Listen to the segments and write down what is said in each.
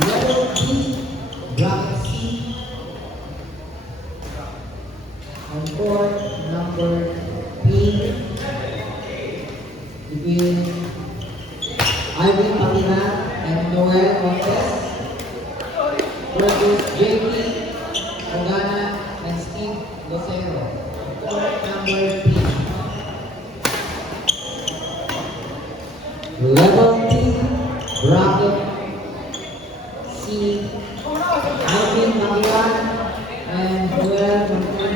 Level B, bracket C, on court number 3, between Ivan Patinan and Noel Montes versus JP Ogana and Steve Lucero. Court number 3. Level B, bracket C, Ivan Patinan and Noel Montes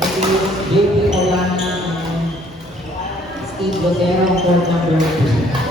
versus JP Ogana and Steve Lucero. Court number 3.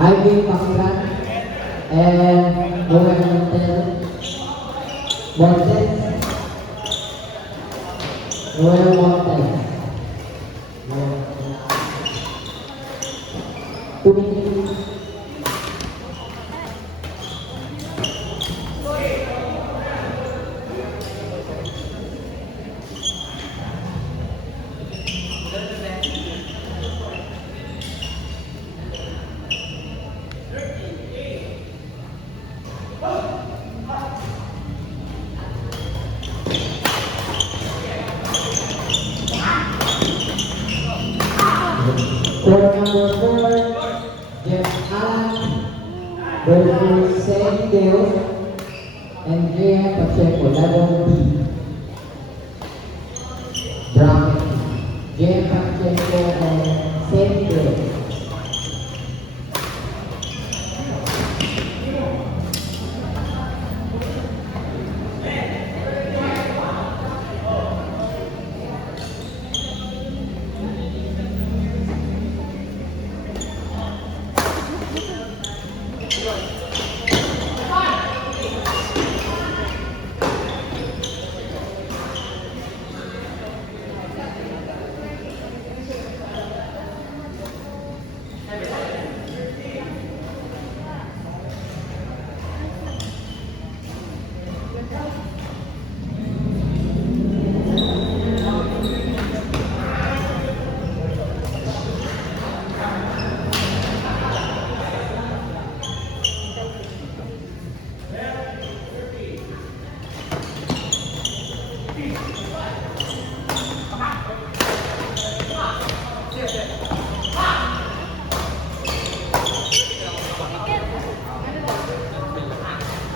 Ivan Patinan and Noel Montes. Noel Montes. 2 minutes. Court number 4, Jeff Allen versus Sandy Deos and J.M. Pacheco. Level B, bracket J.M. Pacheco and Sandy Deos.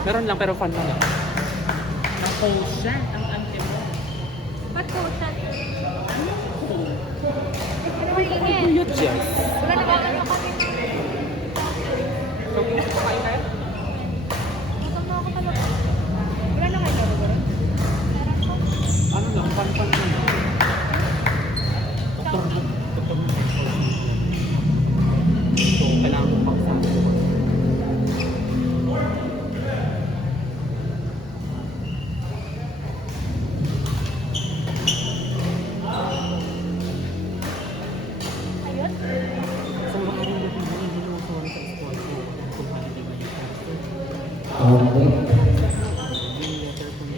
Meron lang pero fun lang. Ang potion, ang mo. Ba't po siya? Ano? Ano maingin? Cute, Jess. Wala na ba ano kami? So, kumakain tayo? Gutom na ako talaga. Wala na kayo laro ba? Meron po. Ano lang, fun lang. Doktor mo. So, kailangan mo pang sabi ko. Ayun? So, ano yung hindi mo sa sponsor kung paano naman yung sponsor. Okay. Yung letter kung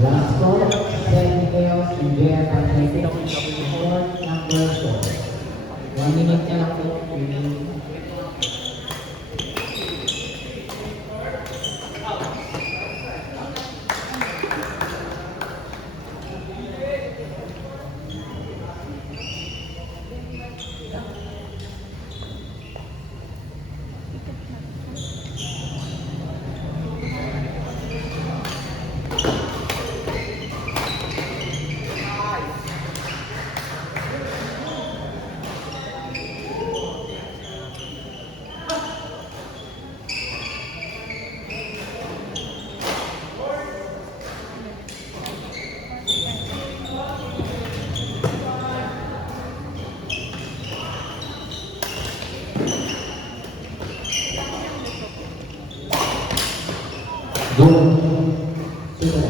Last score, St. Leo's India Pacific, court number 4. 1 minute na lang po. Doon. Sudah.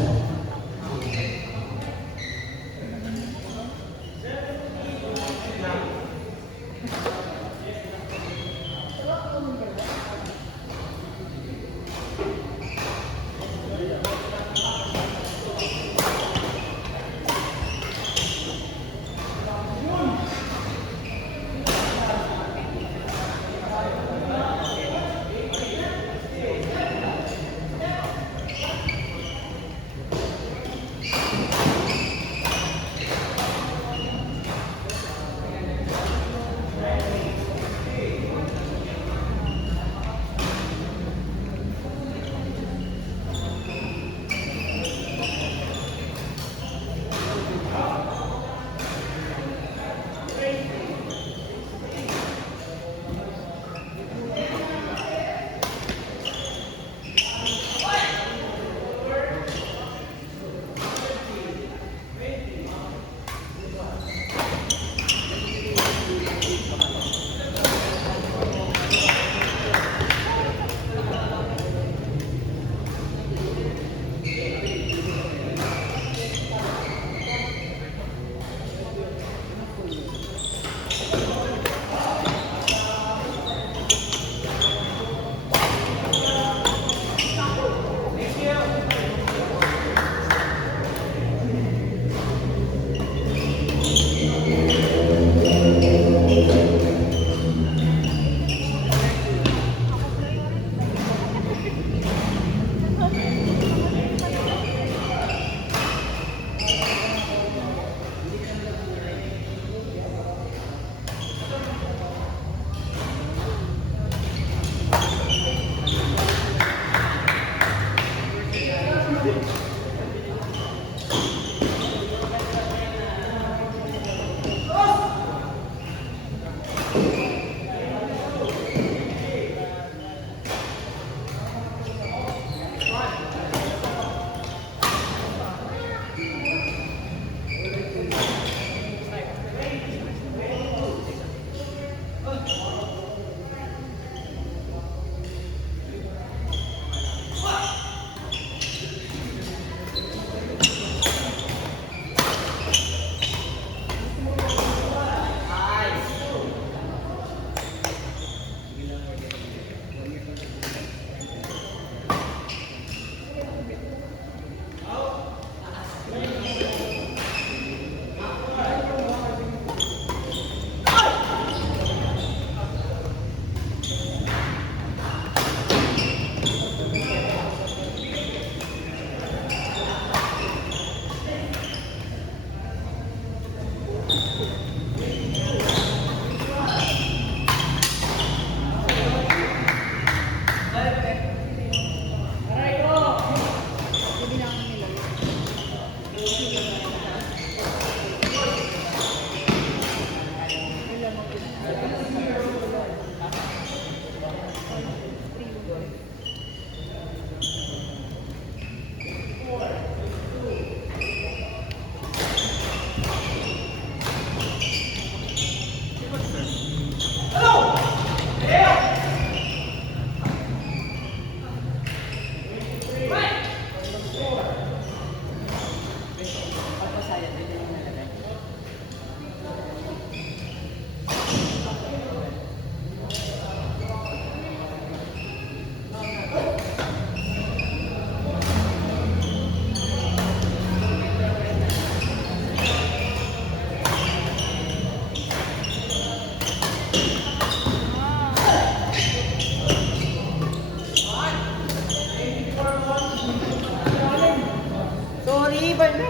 matibay na.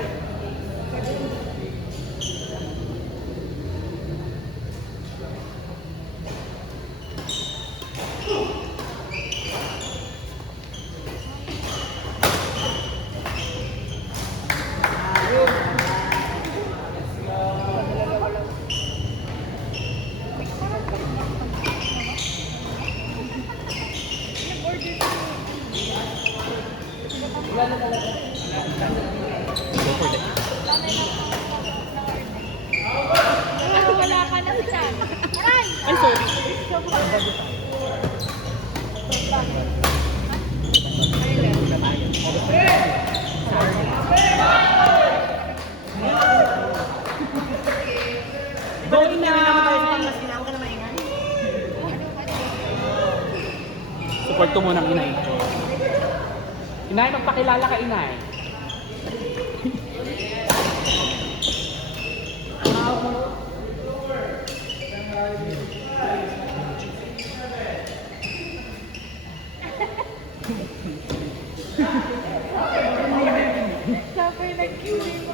Go for that. Wala ka na siya. Aray! Ay, sorry. Going na! Support ko muna ang inay. Inay, magpakilala ka, inay. Siyempre nag-kiwi mo.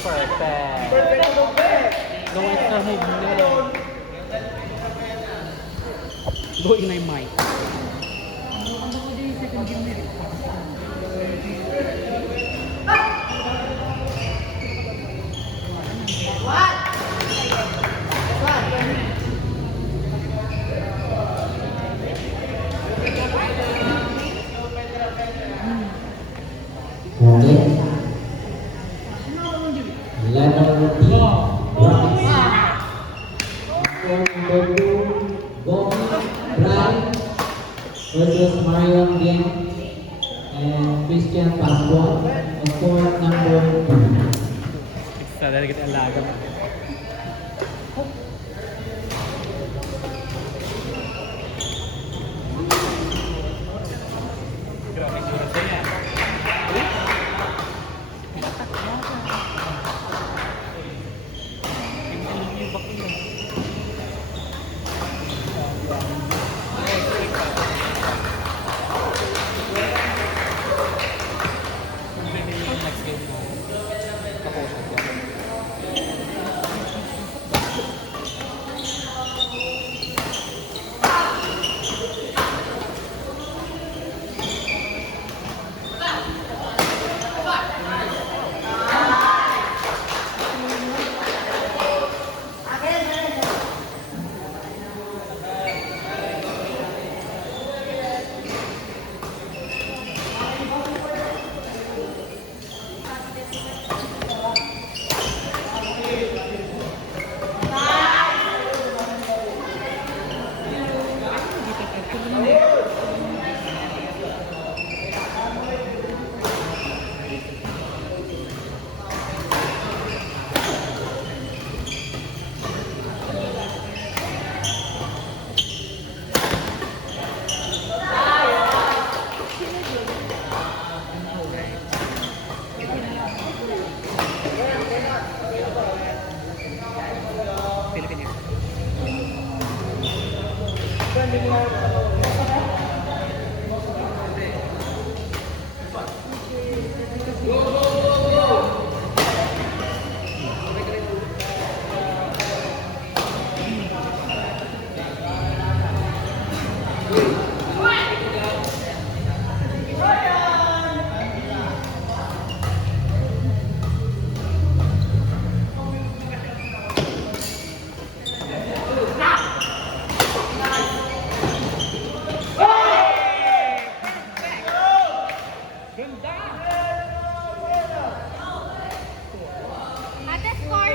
Perfect. No extra movement. Go inay, Mike. Okay. Letter B. Bronze. Number 2, Bobby Brian versus Marion Bien and Christian Pascual. On court number 2. Sa dahil kita alaga. Grabe sura niya. Next game mo. Tapos ako. Ate, score.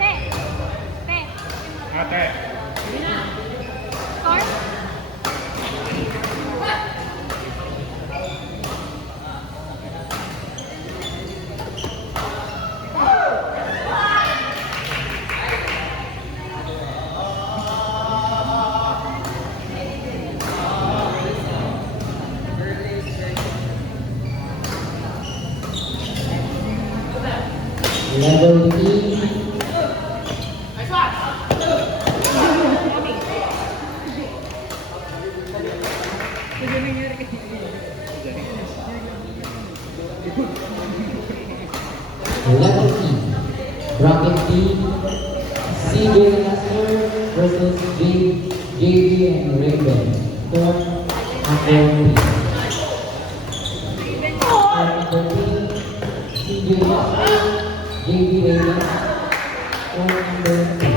10. 10. Ate. Score. CJ Lester versus JB and Raven. Court number 3. Court number 3. CJ Lester, JB Raven. Court number 3.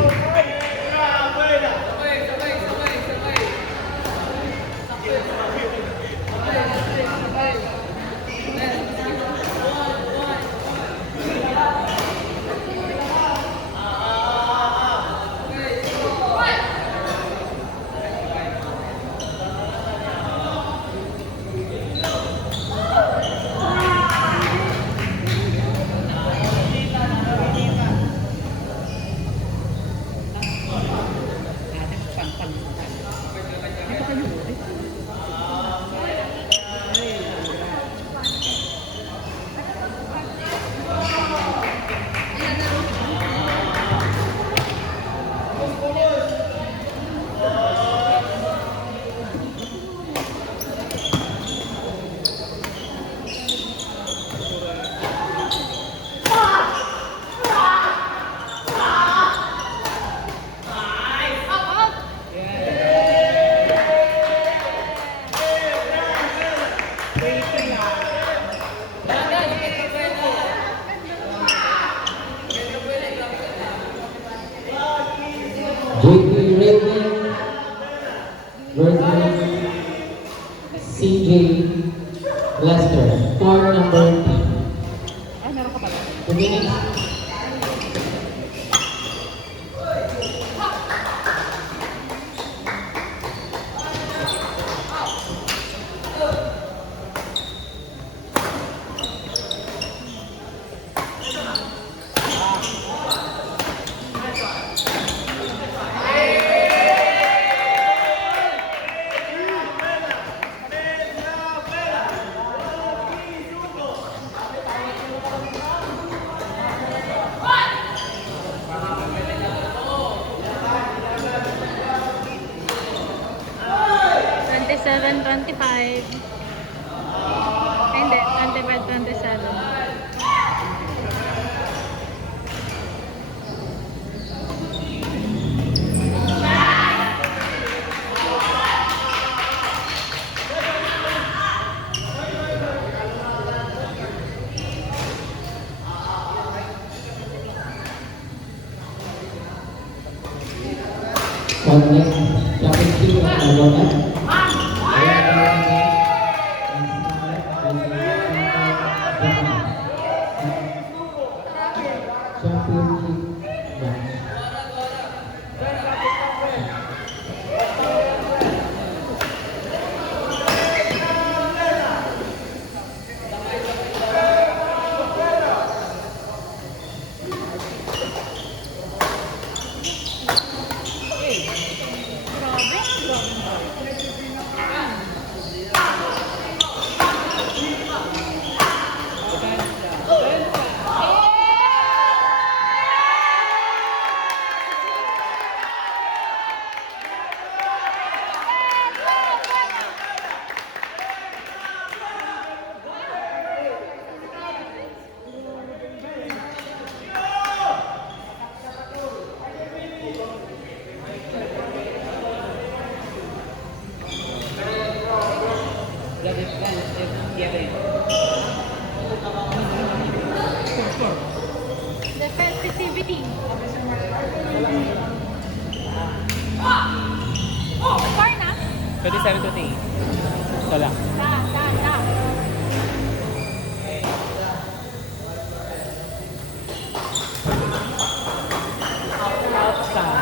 JB Raven versus CJ Lester. Court number 3. Ay, meron ka pala. 2 minutes. Seven, 25. Hindi, 25, 27. Connect championship at Alona. Championship match. Defensivity. Score na? 27-28. Ito lang. Da.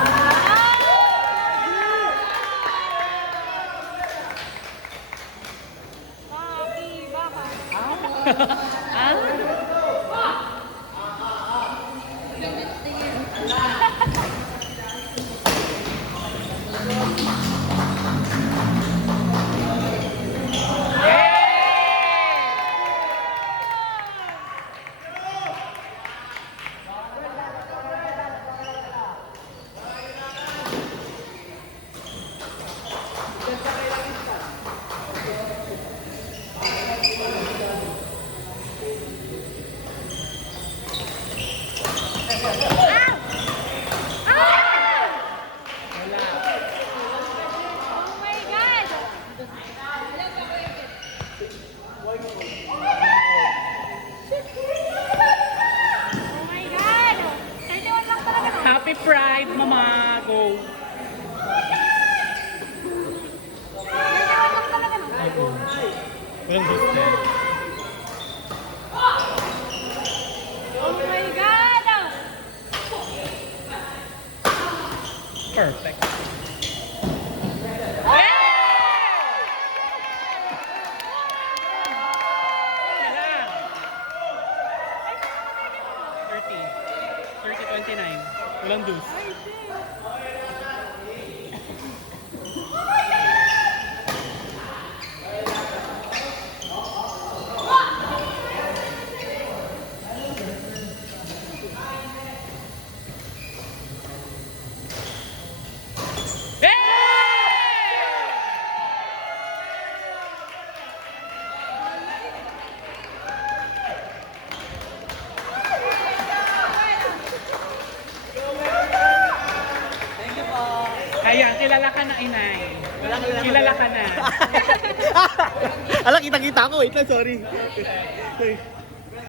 Happy Pride, Mama! Go! Ako. Walang gusto. Oh my God! Perfect. Wala. 30-29. Walang dus. Ayan, kilala ka na, inay. Kilala ka na. Ala, kita-kita ko. Wait lang, sorry.